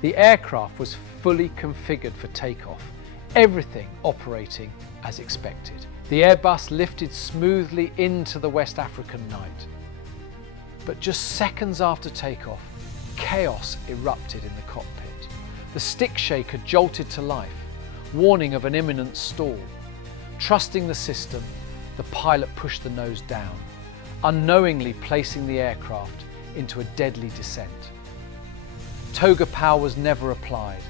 The aircraft was fully configured for takeoff, everything operating as expected. The Airbus lifted smoothly into the West African night. But just seconds after takeoff, chaos erupted in the cockpit. The stick shaker jolted to life, warning of an imminent stall. Trusting the system, the pilot pushed the nose down, unknowingly placing the aircraft into a deadly descent. Toga power was never applied,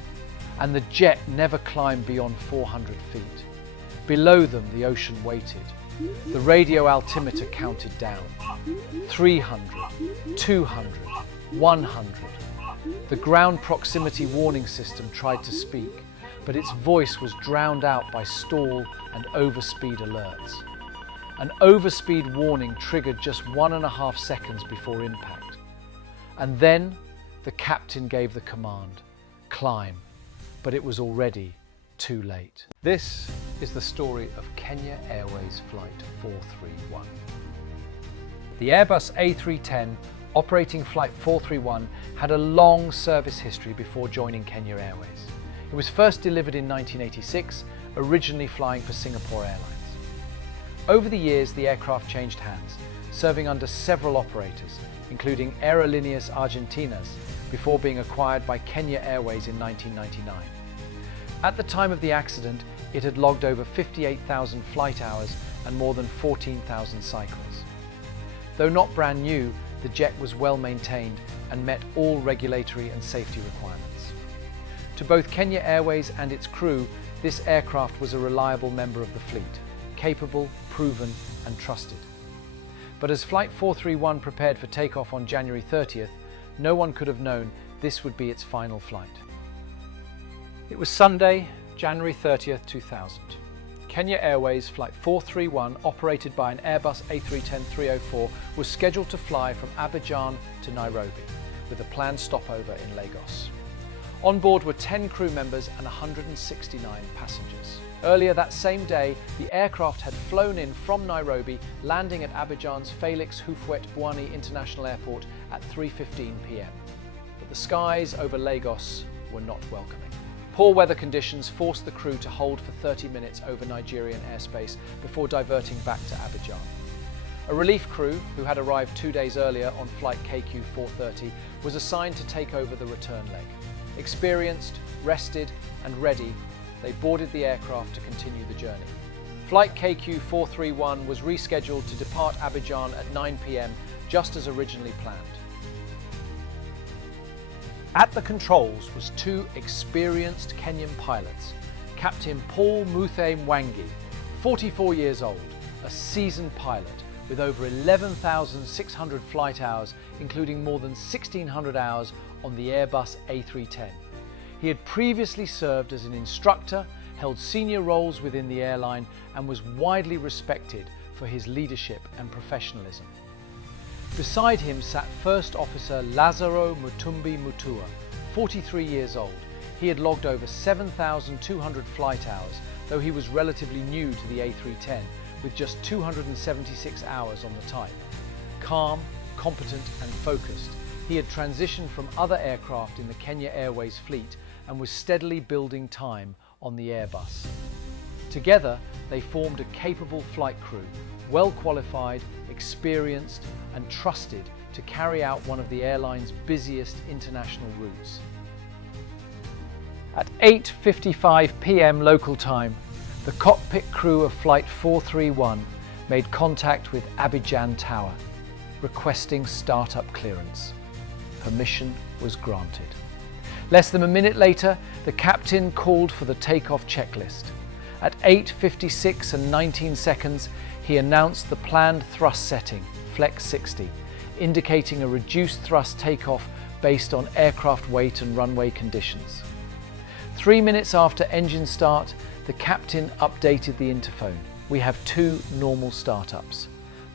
and the jet never climbed beyond 400 feet. Below them, the ocean waited. The radio altimeter counted down. 300, 200, 100. The ground proximity warning system tried to speak, but its voice was drowned out by stall and overspeed alerts. An overspeed warning triggered just 1.5 seconds before impact. And then the captain gave the command, climb, but it was already too late. This is the story of Kenya Airways Flight 431. The Airbus A310 operating Flight 431 had a long service history before joining Kenya Airways. It was first delivered in 1986, originally flying for Singapore Airlines. Over the years, the aircraft changed hands, serving under several operators, including Aerolíneas Argentinas, before being acquired by Kenya Airways in 1999. At the time of the accident, it had logged over 58,000 flight hours and more than 14,000 cycles. Though not brand new, the jet was well maintained and met all regulatory and safety requirements. To both Kenya Airways and its crew, this aircraft was a reliable member of the fleet, capable, proven and trusted. But as Flight 431 prepared for takeoff on January 30th, no one could have known this would be its final flight. It was Sunday, January 30th, 2000. Kenya Airways Flight 431, operated by an Airbus A310-304, was scheduled to fly from Abidjan to Nairobi, with a planned stopover in Lagos. On board were 10 crew members and 169 passengers. Earlier that same day, the aircraft had flown in from Nairobi, landing at Abidjan's Félix Houphouët-Boigny International Airport at 3:15 p.m. But the skies over Lagos were not welcoming. Poor weather conditions forced the crew to hold for 30 minutes over Nigerian airspace before diverting back to Abidjan. A relief crew, who had arrived 2 days earlier on flight KQ430, was assigned to take over the return leg. Experienced, rested and ready, they boarded the aircraft to continue the journey. Flight KQ431 was rescheduled to depart Abidjan at 9 p.m, just as originally planned. At the controls was 2 experienced Kenyan pilots, Captain Paul Muthe-Mwangi, 44 years old, a seasoned pilot with over 11,600 flight hours, including more than 1,600 hours on the Airbus A310. He had previously served as an instructor, held senior roles within the airline, and was widely respected for his leadership and professionalism. Beside him sat First Officer Lazaro Mutumbi Mutua, 43 years old. He had logged over 7,200 flight hours, though he was relatively new to the A310, with just 276 hours on the type. Calm, competent and focused, he had transitioned from other aircraft in the Kenya Airways fleet and was steadily building time on the Airbus. Together, they formed a capable flight crew, well qualified, experienced and trusted to carry out one of the airline's busiest international routes. At 8:55 p.m. local time, the cockpit crew of Flight 431 made contact with Abidjan Tower, requesting startup clearance. Permission was granted. Less than a minute later, the captain called for the takeoff checklist. At 8:56 and 19 seconds, he announced the planned thrust setting, Flex 60, indicating a reduced thrust takeoff based on aircraft weight and runway conditions. 3 minutes after engine start, the captain updated the interphone. We have 2 normal startups.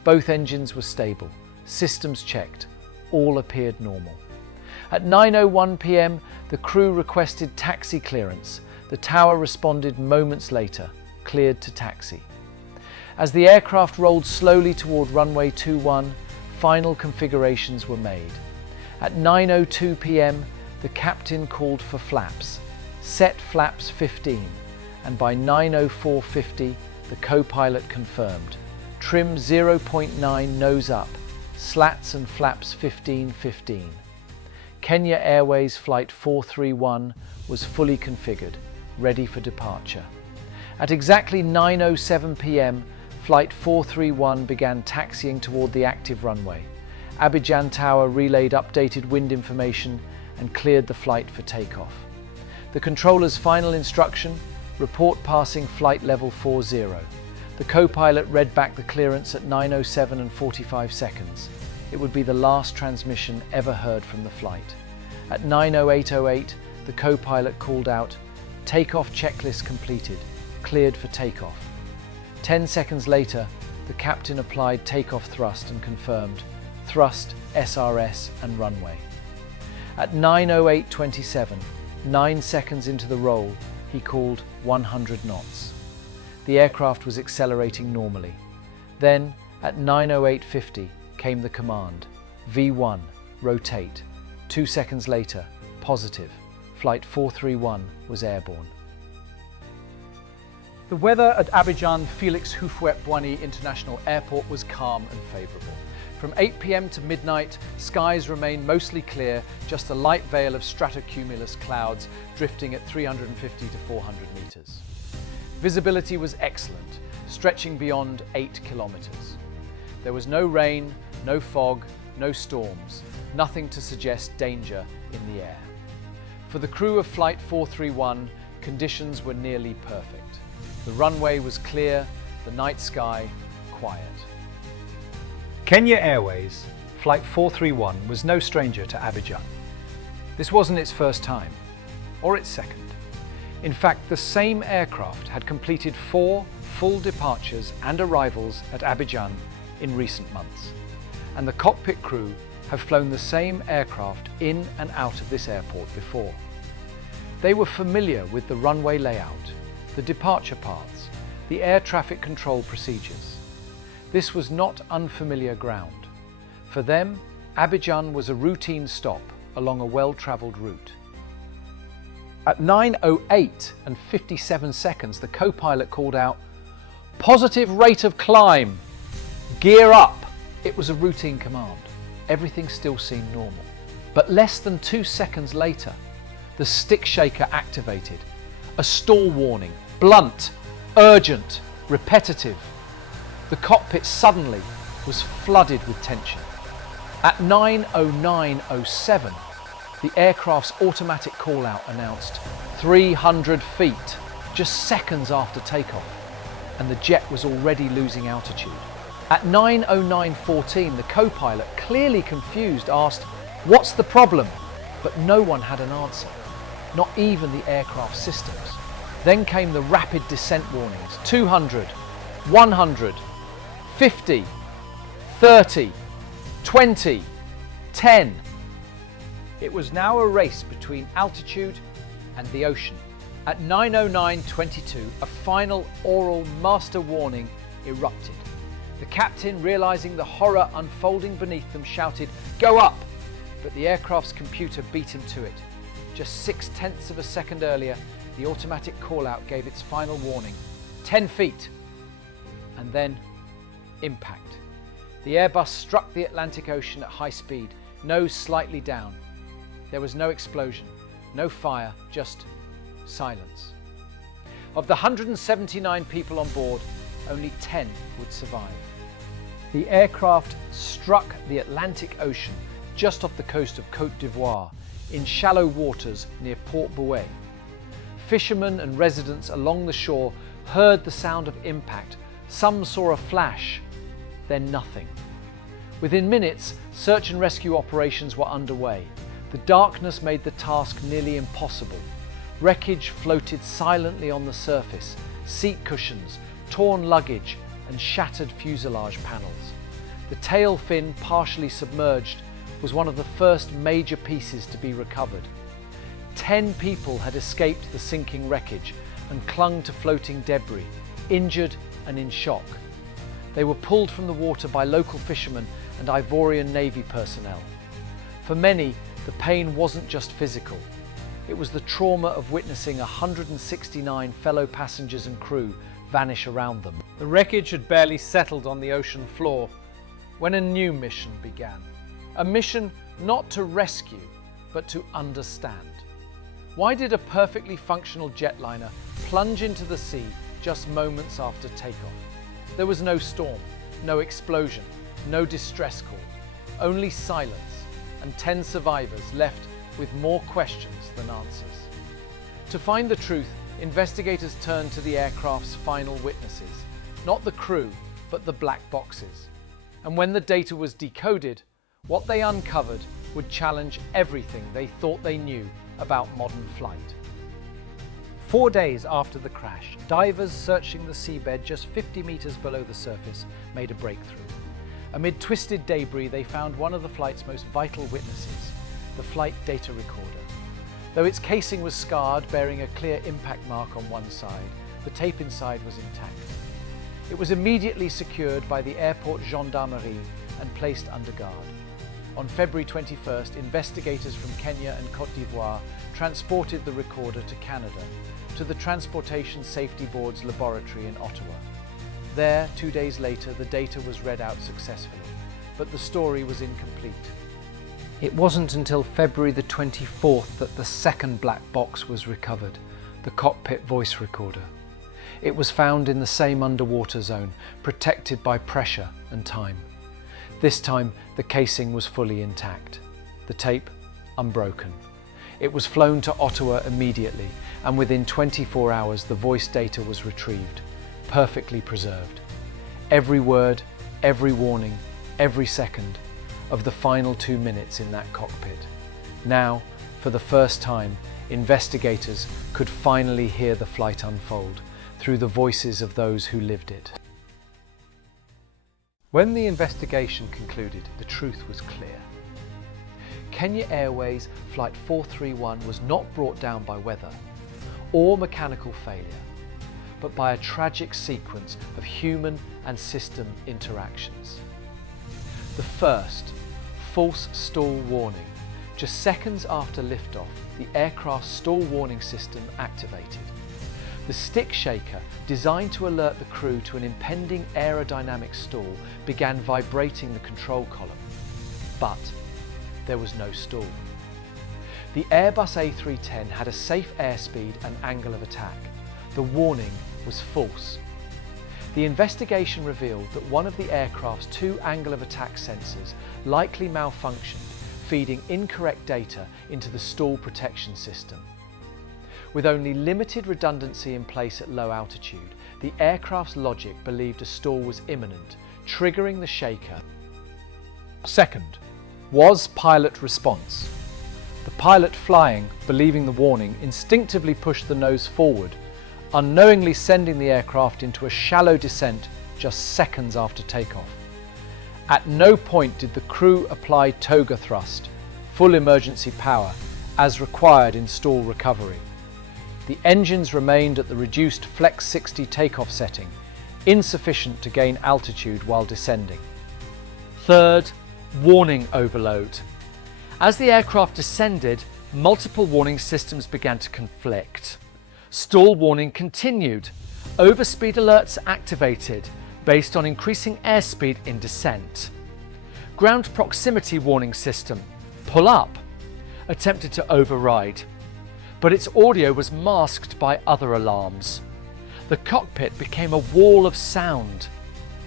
Both engines were stable, systems checked, all appeared normal. At 9:01 p.m, the crew requested taxi clearance. The tower responded moments later, cleared to taxi. As the aircraft rolled slowly toward runway 21, final configurations were made. At 9:02 p.m, The captain called for flaps, set flaps 15, and by 9:04:50 the co-pilot confirmed. Trim 0.9 nose up, slats and flaps 15-15. Kenya Airways Flight 431 was fully configured, ready for departure. At exactly 9:07 p.m, Flight 431 began taxiing toward the active runway. Abidjan Tower relayed updated wind information and cleared the flight for takeoff. The controller's final instruction: report passing flight level 40. The co-pilot read back the clearance at 9:07 and 45 seconds. It would be the last transmission ever heard from the flight. At 9:08:08, the co-pilot called out, "Takeoff checklist completed, cleared for takeoff." 10 seconds later, the captain applied takeoff thrust and confirmed thrust, SRS and runway. At 9:08:27, 9 seconds into the roll, he called 100 knots. The aircraft was accelerating normally. Then, at 9:08:50, came the command, V1, rotate. 2 seconds later, positive, Flight 431 was airborne. The weather at Abidjan Félix Houphouët-Boigny International Airport was calm and favourable. From 8 p.m. to midnight, skies remained mostly clear, just a light veil of stratocumulus clouds drifting at 350 to 400 metres. Visibility was excellent, stretching beyond 8 kilometres. There was no rain, no fog, no storms, nothing to suggest danger in the air. For the crew of Flight 431, conditions were nearly perfect. The runway was clear, the night sky quiet. Kenya Airways Flight 431 was no stranger to Abidjan. This wasn't its first time, or its second. In fact, the same aircraft had completed 4 full departures and arrivals at Abidjan in recent months, and the cockpit crew have flown the same aircraft in and out of this airport before. They were familiar with the runway layout, the departure paths, the air traffic control procedures. This was not unfamiliar ground. For them, Abidjan was a routine stop along a well-travelled route. At 9:08 and 57 seconds, the co-pilot called out, "Positive rate of climb, gear up." It was a routine command. Everything still seemed normal. But less than 2 seconds later, the stick shaker activated. A stall warning, blunt, urgent, repetitive. The cockpit suddenly was flooded with tension. At 9:09:07, the aircraft's automatic call-out announced 300 feet, just seconds after takeoff, and the jet was already losing altitude. At 9:09:14, the co-pilot, clearly confused, asked, "What's the problem?" But no one had an answer, not even the aircraft systems. Then came the rapid descent warnings: 200, 100, 50, 30, 20, 10. It was now a race between altitude and the ocean. At 9:09:22, a final oral master warning erupted. The captain, realising the horror unfolding beneath them, shouted, "Go up!" But the aircraft's computer beat him to it. Just 0.6 of a second earlier, the automatic call-out gave its final warning, 10 feet. And then, impact. The Airbus struck the Atlantic Ocean at high speed, nose slightly down. There was no explosion, no fire, just silence. Of the 179 people on board, only 10 would survive. The aircraft struck the Atlantic Ocean just off the coast of Côte d'Ivoire, in shallow waters near Port Bouet. Fishermen and residents along the shore heard the sound of impact. Some saw a flash, then nothing. Within minutes, search and rescue operations were underway. The darkness made the task nearly impossible. Wreckage floated silently on the surface, seat cushions, torn luggage, and shattered fuselage panels. The tail fin, partially submerged, was one of the first major pieces to be recovered. 10 people had escaped the sinking wreckage and clung to floating debris, injured and in shock. They were pulled from the water by local fishermen and Ivorian Navy personnel. For many, The pain wasn't just physical. It was the trauma of witnessing 169 fellow passengers and crew vanish around them. The wreckage had barely settled on the ocean floor when a new mission began. A mission not to rescue, but to understand. Why did a perfectly functional jetliner plunge into the sea just moments after takeoff? There was no storm, no explosion, no distress call, only silence, and 10 survivors left with more questions than answers. To find the truth, investigators turned to the aircraft's final witnesses, not the crew, but the black boxes. And when the data was decoded, what they uncovered would challenge everything they thought they knew about modern flight. 4 days after the crash, divers searching the seabed just 50 meters below the surface made a breakthrough. Amid twisted debris, they found one of the flight's most vital witnesses, the flight data recorder. Though its casing was scarred, bearing a clear impact mark on one side, the tape inside was intact. It was immediately secured by the airport gendarmerie and placed under guard. On February 21st, investigators from Kenya and Côte d'Ivoire transported the recorder to Canada, to the Transportation Safety Board's laboratory in Ottawa. There, 2 days later, the data was read out successfully, but the story was incomplete. It wasn't until February the 24th that the second black box was recovered, the cockpit voice recorder. It was found in the same underwater zone, protected by pressure and time. This time, the casing was fully intact, the tape unbroken. It was flown to Ottawa immediately, and within 24 hours the voice data was retrieved, perfectly preserved. Every word, every warning, every second of the final 2 minutes in that cockpit. Now, for the first time, investigators could finally hear the flight unfold through the voices of those who lived it. When the investigation concluded, the truth was clear. Kenya Airways Flight 431 was not brought down by weather or mechanical failure, but by a tragic sequence of human and system interactions. The first, false stall warning. Just seconds after liftoff, the aircraft's stall warning system activated. The stick shaker, designed to alert the crew to an impending aerodynamic stall, began vibrating the control column. But there was no stall. The Airbus A310 had a safe airspeed and angle of attack. The warning was false. The investigation revealed that one of the aircraft's 2 angle of attack sensors likely malfunctioned, feeding incorrect data into the stall protection system. With only limited redundancy in place at low altitude, the aircraft's logic believed a stall was imminent, triggering the shaker. Second, was pilot response. The pilot flying, believing the warning, instinctively pushed the nose forward, unknowingly sending the aircraft into a shallow descent just seconds after takeoff. At no point did the crew apply toga thrust, full emergency power, as required in stall recovery. The engines remained at the reduced Flex 60 takeoff setting, insufficient to gain altitude while descending. Third, warning overload. As the aircraft descended, multiple warning systems began to conflict. Stall warning continued. Overspeed alerts activated based on increasing airspeed in descent. Ground proximity warning system, pull up, attempted to override, but its audio was masked by other alarms. The cockpit became a wall of sound,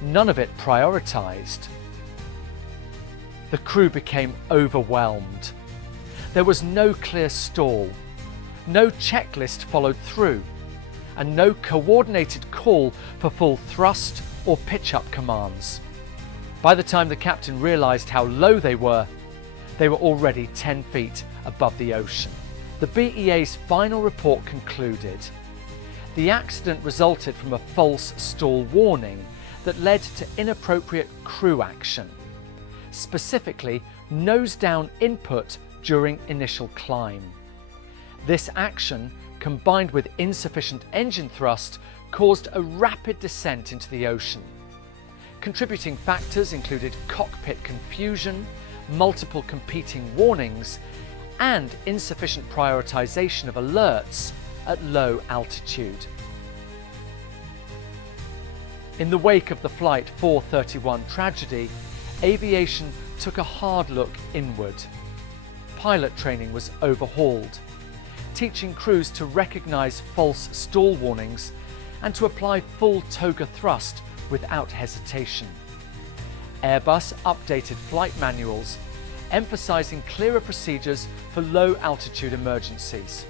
none of it prioritized. The crew became overwhelmed. There was no clear stall, no checklist followed through, and no coordinated call for full thrust or pitch-up commands. By the time the captain realized how low they were already 10 feet above the ocean. The BEA's final report concluded the accident resulted from a false stall warning that led to inappropriate crew action, specifically nose-down input during initial climb. This action, combined with insufficient engine thrust, caused a rapid descent into the ocean. Contributing factors included cockpit confusion, multiple competing warnings, and insufficient prioritization of alerts at low altitude. In the wake of the Flight 431 tragedy, aviation took a hard look inward. Pilot training was overhauled, teaching crews to recognize false stall warnings and to apply full toga thrust without hesitation. Airbus updated flight manuals, emphasizing clearer procedures for low-altitude emergencies.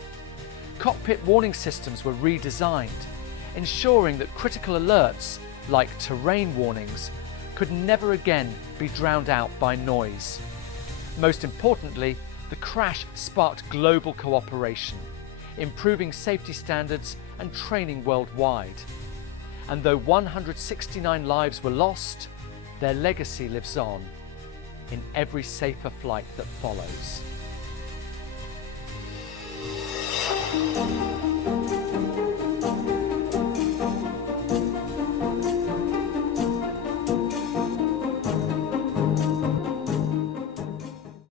Cockpit warning systems were redesigned, ensuring that critical alerts, like terrain warnings, could never again be drowned out by noise. Most importantly, the crash sparked global cooperation, improving safety standards and training worldwide. And though 169 lives were lost, their legacy lives on in every safer flight that follows.